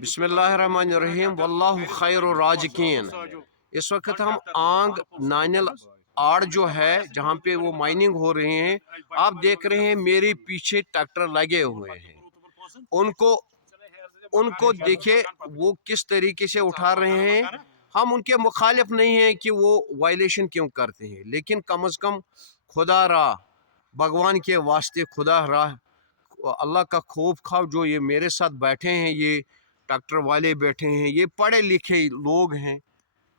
बिस्मिल्लाहिर्रहमानिर्रहीम वल्लाहु खैरुर राज़िकीन। इस वक्त हम आंग नानिल आड़ जो है जहाँ पे वो माइनिंग हो रही है, आप देख रहे हैं मेरे पीछे ट्रैक्टर लगे हुए हैं। उनको उनको देखे वो किस तरीके से उठा रहे हैं। हम उनके मुखालिफ नहीं हैं कि वो वायलेशन क्यों करते हैं, लेकिन कम अज़ कम खुदा रा भगवान के वास्ते खुदा रा अल्लाह का खौफ खाओ। जो ये मेरे साथ बैठे हैं, ये ट्रैक्टर वाले बैठे हैं, ये पढ़े लिखे लोग हैं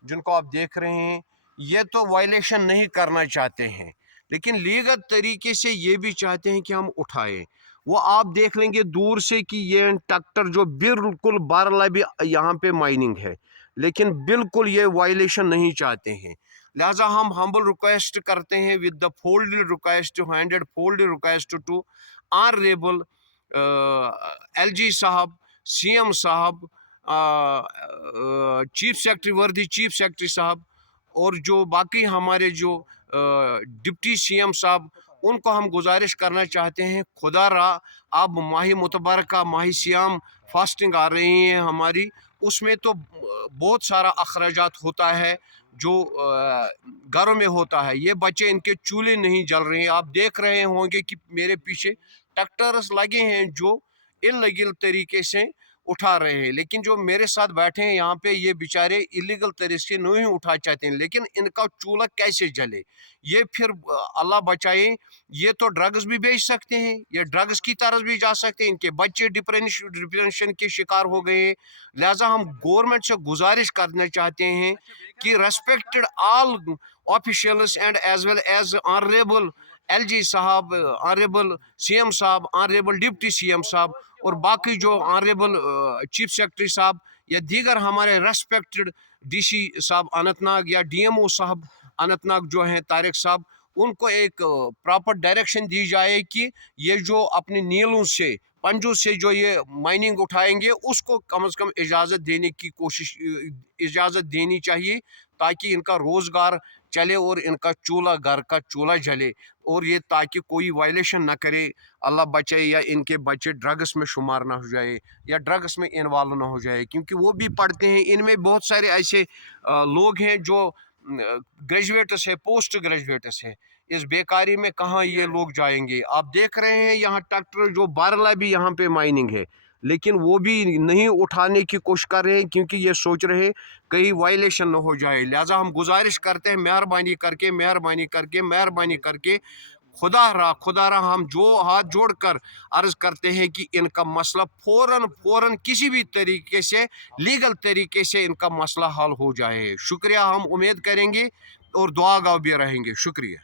जिनको आप देख रहे हैं। ये तो वायलेशन नहीं करना चाहते हैं, लेकिन लीगल तरीके से ये भी चाहते हैं कि हम उठाएं। वो आप देख लेंगे दूर से कि ये ट्रैक्टर जो बिल्कुल बारला भी यहाँ पे माइनिंग है, लेकिन बिल्कुल ये वायलेशन नहीं चाहते हैं। लिहाजा हम हम्बल रिक्वेस्ट करते हैं with the folded request, handed folded request to honourable LG साहब, CM साहब, चीफ सेक्रेटरी वर्दी चीफ सेक्रेटरी साहब, और जो बाकी हमारे जो डिप्टी CM साहब, उनको हम गुजारिश करना चाहते हैं, खुदा रा अब माही मुतबरका माही सियाम फास्टिंग आ रही है हमारी, उसमें तो बहुत सारा अखराजात होता है जो घरों में होता है। ये बच्चे इनके चूल्हे नहीं जल रहे हैं। आप देख रहे होंगे कि मेरे पीछे ट्रैक्टर्स लगे हैं जो इल्लीगल तरीके से उठा रहे हैं, लेकिन जो मेरे साथ बैठे हैं यहाँ पे ये बेचारे इलीगल तरीके से नहीं उठा चाहते हैं, लेकिन इनका चूल्हा कैसे जले? ये फिर अल्लाह बचाए, ये तो ड्रग्स भी बेच सकते हैं, ये ड्रग्स की तरफ भी जा सकते हैं, इनके बच्चे डिप्रेशन के शिकार हो गए हैं। लिहाजा हम गवर्नमेंट से गुजारिश करना चाहते हैं कि respected all officials and as well as honourable LG साहब, ऑनरेबल CM साहब, ऑनरेबल डिप्टी CM साहब, और बाकी जो ऑनरेबल चीफ सेक्रेटरी साहब या दीगर हमारे रेस्पेक्टेड DC साहब अनंतनाग या DMO साहब अनंतनाग जो हैं तारिक साहब, उनको एक प्रॉपर डायरेक्शन दी जाए कि ये जो अपने नीलों से पंजों से जो ये माइनिंग उठाएंगे उसको कम से कम इजाज़त देने की कोशिश, इजाज़त देनी चाहिए, ताकि इनका रोज़गार चले और इनका चूल्हा, घर का चूल्हा जले, और ये ताकि कोई वायलेशन ना करे, अल्लाह बचाए, या इनके बच्चे ड्रग्स में शुमार ना हो जाए या ड्रग्स में इन्वॉल्व ना हो जाए, क्योंकि वो भी पढ़ते हैं। इनमें बहुत सारे ऐसे लोग हैं जो ग्रेजुएट्स है, पोस्ट ग्रेजुएट्स है। इस बेकारी में कहाँ ये लोग जाएंगे? आप देख रहे हैं यहाँ ट्रैक्टर जो बारला भी यहाँ पे माइनिंग है, लेकिन वो भी नहीं उठाने की कोशिश कर रहे हैं, क्योंकि ये सोच रहे हैं कहीं वायलेशन न हो जाए। लिहाजा हम गुजारिश करते हैं, मेहरबानी करके मेहरबानी करके मेहरबानी करके खुदा रा हम जो हाथ जोड़कर अर्ज करते हैं कि इनका मसला फौरन किसी भी तरीके से लीगल तरीके से इनका मसला हल हो जाए। शुक्रिया, हम उम्मीद करेंगे और दुआगो भी रहेंगे। शुक्रिया।